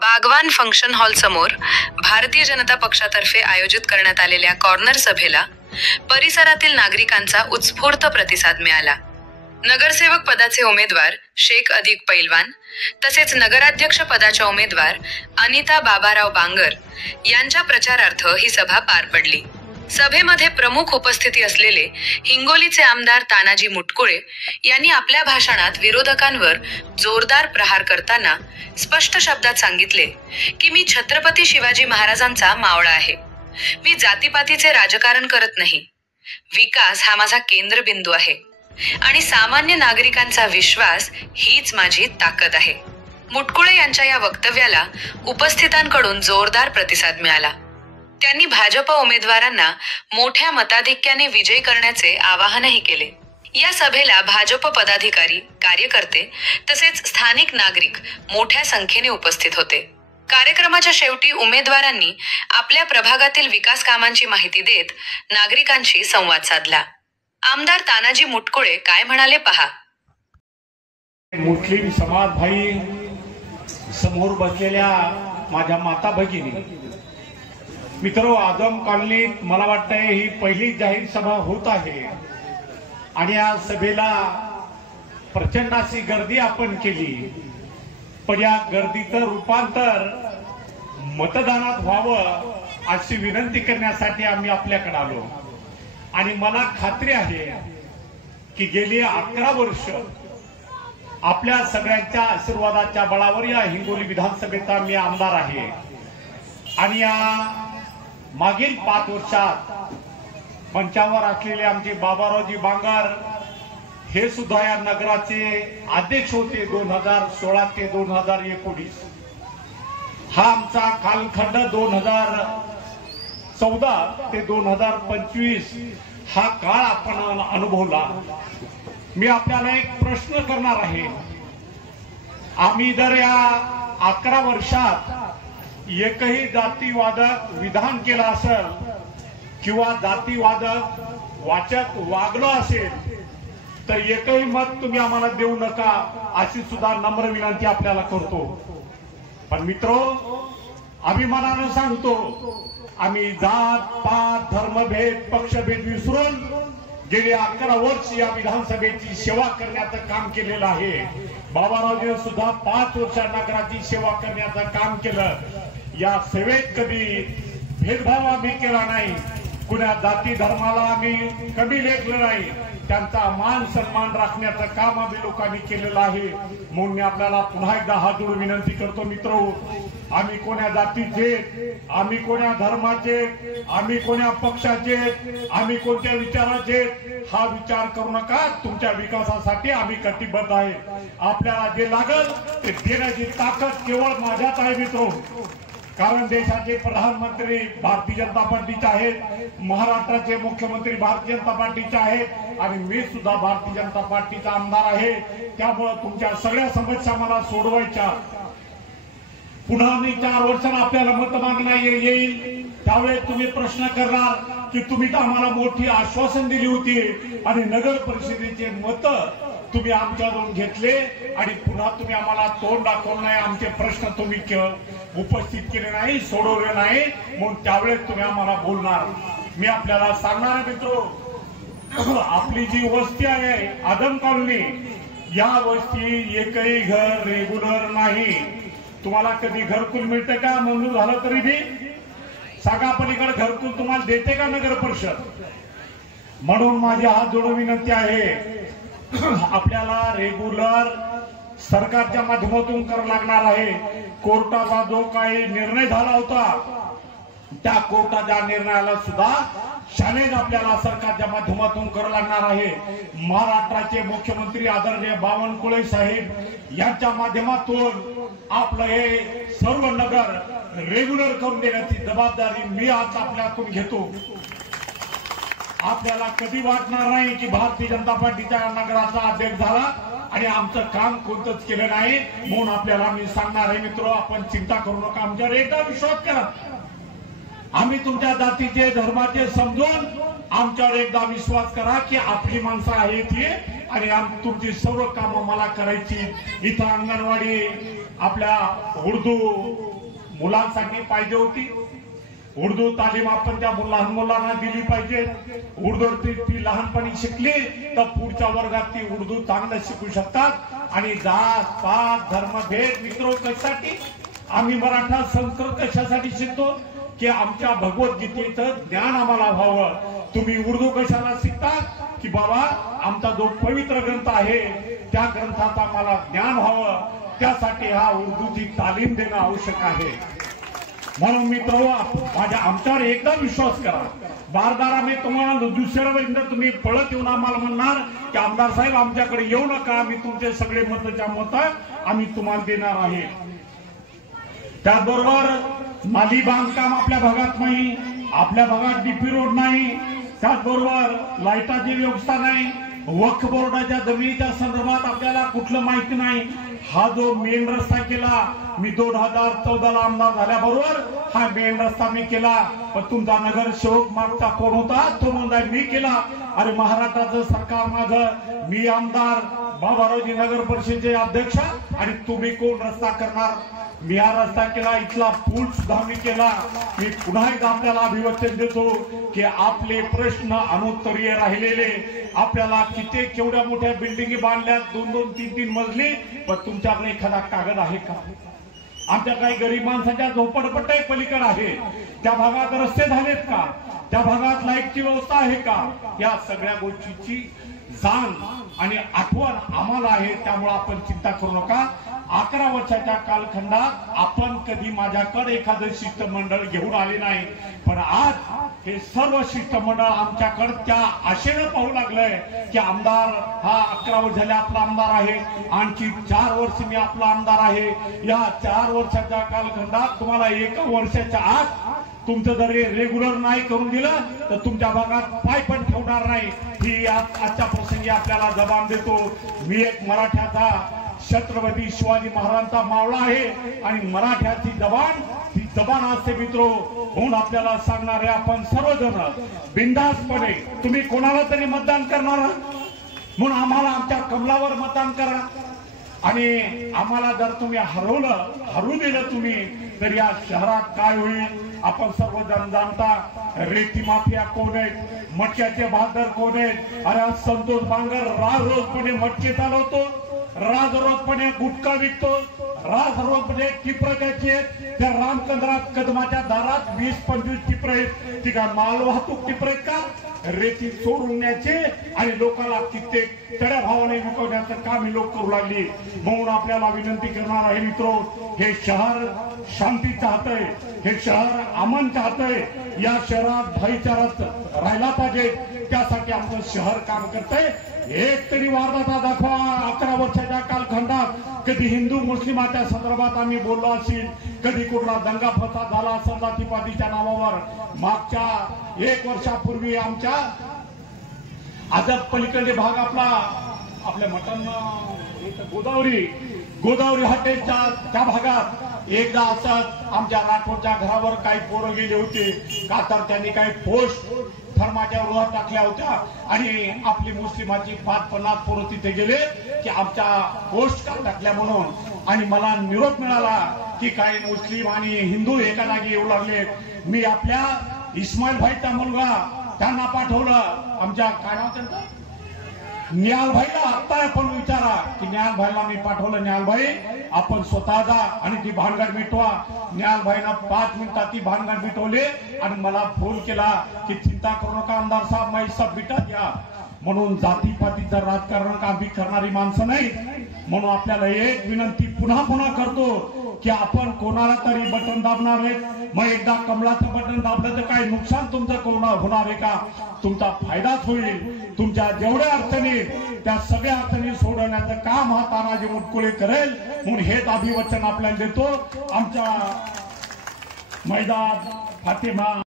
Bagwan function hall समोर भारतीय जनता पक्षातर्फे आयोजित करण्यात आलेल्या कॉर्नर सभेला परिसरातील नागरिकांचा उत्स्फूर्त प्रतिसाद मिळाला. नगरसेवक पदाचे उमेदवार शेख अधिक पैलवान तसेच नगराध्यक्ष पदाच्या उमेदवार अनिता बाबाराव बांगर यांच्या प्रचारार्थ ही सभा पार पडली. सभेमध्ये प्रमुख उपस्थिती असलेले हिंगोलीचे आमदार तानाजी मुटकुळे यांनी आपल्या भाषणात विरोधकांवर जोरदार प्रहार करताना स्पष्ट शब्दात सांगितले की मी छत्रपती शिवाजी महाराजांचा मावळा आहे. मी जातीपातीचे राजकारण करत नाही. विकास हा माझा केंद्रबिंदू आहे आणि सामान्य नागरिकांचा विश्वास हीच माझी ताकद आहे. मुटकुळे यांच्या या वक्तव्याला उपस्थितांकडून जोरदार प्रतिसाद मिळाला. त्यांनी भाजप उमेदवारांना मोठ्या मताधिक्याने विजयी करण्याचे आवाहनही केले. या सभेला भाजप पदाधिकारी, कार्यकर्ते तसेच स्थानिक नागरिक मोठ्या संख्येने उपस्थित होते. कार्यक्रमाच्या शेवटी उमेदवारांनी आपल्या प्रभागातील विकास कामांची माहिती देत नागरिकांशी संवाद साधला. आमदार तानाजी मुटकुळे काय म्हणाले पहा. मुस्लिम समाज भाई समोर बसलेल्या माझ्या माता भगिनी मित्रो, आदम कॉलनीत मला वाटतंय ही पहिली जाहीर सभा होत आहे आणि या सभेला प्रचंड अशी गर्दी आपण केली. पण या गर्दीचं रूपांतर मतदानात व्हावं अशी विनंती करण्यासाठी आम्ही आपल्याकडे आलो. आणि मला खात्री आहे की गेली 11 वर्ष आपल्या सगळ्यांच्या आशीर्वादाच्या बळावर या हिंगोली विधानसभेचा मी आमदार आहे. आणि या मागील 5 वर्षात मंचावर असलेले आमचे बाबारावजी बांगर हे सुद्धा या नगराचे अध्यक्ष होते 2016 ते 2019. हा आमचा कालखंड 2014 ते 2025 हा काळ आपण अनुभवला. मी आपल्याला एक प्रश्न करणार आहे. आम्ही जर या 11 वर्षात एकही जातीवादक विधान केलं असेल किंवा जातीवादक वाचक वागलो असेल तर एकही मत तुम्ही आम्हाला देऊ नका अशी सुद्धा नम्र विनंती आपल्याला करतो. पण मित्रो, अभिमानानं सांगतो, आम्ही जात पात धर्मभेद पक्षभेद विसरून गेली 11 वर्ष या विधानसभेची सेवा करण्याचं काम केलेलं आहे. बाबारावजीने सुद्धा 5 वर्ष नगराची सेवा करण्याचं काम केलं. या सेवेत कधी भेदभाव आम्ही केला नाही. कुणा जाती धर्माला आम्ही कमी लेखलं नाही. त्यांचा मान सन्मान राखण्याचं काम आम्ही लोकांनी केलेलं आहे. म्हणून मी आपल्याला पुन्हा एकदा हात जोडून विनंती करतो. मित्रो, आम्ही कोण्या जातीचे, आम्ही कोण्या धर्माचे, आम्ही कोण्या पक्षाचे, आम्ही कोणत्या विचाराचे हा विचार करू नका. तुमच्या विकासासाठी आम्ही कटिबद्ध आहे. आपल्याला जे लागल ते देण्याची ताकद केवळ माझ्यात आहे मित्रो. कारण देशाचे प्रधानमंत्री भारतीय जनता पार्टीचे आहेत, महाराष्ट्राचे मुख्यमंत्री भारतीय जनता पार्टीचे आहेत आणि मी सुद्धा भारतीय जनता पार्टीचा आमदार आहे. त्यामुळे तुमच्या सगळ्या समस्या मला सोडवायच्या. पुन्हा मी 4 वर्षांना आपल्याला मत मागणं येईल त्यावेळेस तुम्ही प्रश्न करणार की तुम्ही तर आम्हाला मोठी आश्वासन दिली होती आणि नगर परिषदेचे मत तुम्ही आमच्याकडून घेतले आणि पुन्हा तुम्ही आम्हाला तोंड दाखवलं नाही. आमचे प्रश्न तुम्ही उपस्थित केले नाही, सोडवले नाही. म्हणून त्यावेळेस तुम्ही आम्हाला बोलणार. मी आपल्याला सांगणार मित्रो, आपली जी वस्ती आहे आदम कॉलनी, या वस्ती एकही घर रेग्युलर नाही. तुम्हाला कधी घरकुल मिळते का? मंजूर झालं तरी बी सांगा, पलीकडे घरकुल तुम्हाला देते का नगर परिषद? म्हणून माझी हात जोडून विनंती आहे, आपल्याला रेग्युलर सरकारच्या माध्यमातून करावं लागणार आहे. कोर्टाचा जो काही निर्णय झाला होता त्या कोर्टाच्या निर्णयाला सुद्धा शानेज आपल्याला सरकारच्या माध्यमातून करावं लागणार आहे. महाराष्ट्राचे मुख्यमंत्री आदरणीय बावनकुळे साहेब यांच्या माध्यमातून आपलं हे सर्व नगर रेग्युलर करून देण्याची जबाबदारी मी आज आपल्याकडून घेतो. आपल्याला कधी वाटणार नाही की भारतीय जनता पार्टीच्या नगराचा अध्यक्ष झाला आणि आमचं काम कोणतंच केलं नाही. म्हणून आपल्याला मी सांगणार आहे मित्रो, आपण चिंता करू नका. आमच्यावर एकदा विश्वास करा. आम्ही तुमच्या जातीचे धर्माचे समजून आमच्यावर एकदा विश्वास करा की आपली माणसं आहेत ही आणि तुमची सर्व कामं मला करायची। इथं अंगणवाडी आपल्या उर्दू मुलांसाठी पाहिजे होती। उर्दू तालीम आपण त्या लहान मुलांना दिली पाहिजे। उर्दू ती लहानपणी शिकली तर पुढच्या वर्गात ती उर्दू चांगलं शिकू शकतात। आणि जात पात धर्मभेद मित्र कशासाठी आम्ही मराठा संस्कृत कशासाठी शिकतो की आमच्या भगवद्गीतेचं ज्ञान आम्हाला व्हावं। तुम्ही उर्दू कशाला शिकता की बाबा आमचा जो पवित्र ग्रंथ आहे त्या ग्रंथाचं आम्हाला ज्ञान व्हावं, त्यासाठी हा उर्दूची तालीम देणं आवश्यक आहे। म्हणून मित्र माझ्या आमच्यावर एकदा विश्वास करा। बारदारा मी तुम्हाला दुसऱ्या वेळेला तुम्ही पळत येऊन आम्हाला म्हणणार की आमदार साहेब आमच्याकडे येऊ नका, आम्ही तुमचे सगळे मतच्या मत आम्ही तुम्हाला देणार आहे। त्याचबरोबर नाली बांधकाम आपल्या भागात नाही, आपल्या भागात डीपी रोड नाही, त्याचबरोबर लाईटाची व्यवस्था नाही, वक्फ बोर्डाच्या जमिनीच्या संदर्भात आपल्याला कुठलं माहिती नाही। हा जो मेन रस्ता केला मी 2014ला आमदार झाल्याबरोबर हा मेन रस्ता मी केला, पण तुमचा नगरसेवक मागचा कोण होता तो म्हणता मी केला। अरे महाराष्ट्राचं सरकार माझं, मी आमदार बाबारावजी नगर परिषदेचे अध्यक्ष आणि तुम्ही कोण रस्ता करणार? मी हा रस्ता केला, इथला पूल सुद्धा मी केला। मी पुन्हा एकदा आपल्याला अभिवचन देतो की आपले प्रश्न अनुत्तरीय राहिलेले, आपल्याला किती केवढ्या मोठ्या बिल्डिंगी बांधल्या 2-2, 3-3 मजली, पण तुमच्याकडे एखादा कागद आहे का? आमच्या काही गरीब माणसाच्या झोपडपट्ट्या पलीकडे आहे, त्या भागात रस्ते झालेत का? त्या भागात लाईटची व्यवस्था आहे का? या सगळ्या गोष्टीची जाण आणि आठवण आम्हाला आहे। त्यामुळे आपण चिंता करू नका। 11 वर्षाच्या कालखंडात आपण कधी माझ्याकडे एखादं शिष्टमंडळ घेऊन आले नाही, पण आज हे सर्व शिष्टमंडळ आमच्याकडे त्या आशेनं पाहू लागलंय की आमदार हा 11 वर्ष झाले आपला आमदार आहे, आणखी 4 वर्ष मी आपला आमदार आहे। या 4 वर्षाच्या कालखंडात तुम्हाला 1 वर्षाच्या आत तुमचं जर रेग्युलर नाही करून दिलं तर तुमच्या भागात पाय पण ठेवणार नाही। ही आजच्या प्रसंगी आपल्याला जबान देतो। मी एक मराठ्याचा छत्रपती शिवाजी महाराजांचा मावळा आहे आणि मराठ्याची जबान ही जबान असते मित्रो। म्हणून आपल्याला सांगणार आहे आपण सर्वजण बिनधास्तपणे तुम्ही कोणाला तरी मतदान करणार म्हणून आम्हाला आमच्या कमलावर मतदान करा। आणि आम्हाला जर तुम्ही हरू दिलं तुम्ही तर या शहरात काय होईल आपण सर्वजण जाणता। रेती माफिया कोण आहेत, मटक्याचे बहादर कोण आहेत? अरे संतोष बांगर राजरोजपणे मटके चालवतो, राजरोजपणे गुटखा विकतो, राजरोजपणे टिपर त्याची आहेत। त्या रामचंद्रात कदमाच्या दारात 20-25 टिपर आहेत, ती का माल वाहतूक टिपर आहेत का? रेती चोरण्याचे आणि लोकांना कित्येक चढ्या भावाने विकवण्याचं काम ही लोक करू लागली। म्हणून आपल्याला विनंती करणार आहे मित्रो, हे शहर शांती चाहतंय, हे शहर अमन चाहतंय, या शहरात भाईचाराच राहिला पाहिजे, त्यासाठी आपलं शहर काम करतंय। एक तरी वारदाता दाखवा 11 वर्षाच्या कालखंडात कधी हिंदू मुस्लिमाच्या संदर्भात आम्ही बोललो असेल, कधी कुठला दंगा फसाद झाला असेल जातीपातीच्या नावावर। मागच्या 1 वर्षापूर्वी आमच्या आजब पलीकडे भाग आपल्या मटन गोदावरी हॉटेलच्या त्या भागात एकदा असं आमच्या राठोडच्या घरावर काही पोरं गेले होते का, तर त्यांनी काही पोस्ट धर्माच्या विरोधात टाकल्या होत्या आणि आपली मुस्लिमाची 5-50 पोरं तिथे गेले की आमच्या पोस्ट का टाकल्या म्हणून। आणि मला निरोप मिळाला की काही मुस्लिम आणि हिंदू एका जागी येऊ लागले। मी आपल्या इस्माईल भाईचा मुलगा त्यांना पाठवलं, आमच्या काय नाव त्यांचं न्याल भाईला। आता आपण विचारा की न्याल भाईला मी पाठवलं, न्याल भाई आपण स्वतः जा आणि ती भानगड मिटवा। न्याल भाईनं 5 मिनिटात ती भानगड मिटवली आणि मला फोन केला की चिंता करू नका आमदार साहेब, मैं सब मिटा द्या। म्हणून जातीपातीचं राजकारण आम्ही करणारी माणसं नाही। म्हणून आपल्याला एक विनंती पुन्हा करतो की आपण कोणाला तरी बटन दाबणार आहे, मग एकदा कमलाचं बटन दाबलं तर काय नुकसान तुमचं होणार आहे का? तुमचा फायदाच होईल। तुमच्या जेवढ्या अडचणी त्या सगळ्या अडचणी सोडवण्याचं काम हा तानाजी मुटकुळे करेल, म्हणून हेच अभिवचन आपल्याला देतो। आमच्या मैदान फातिमा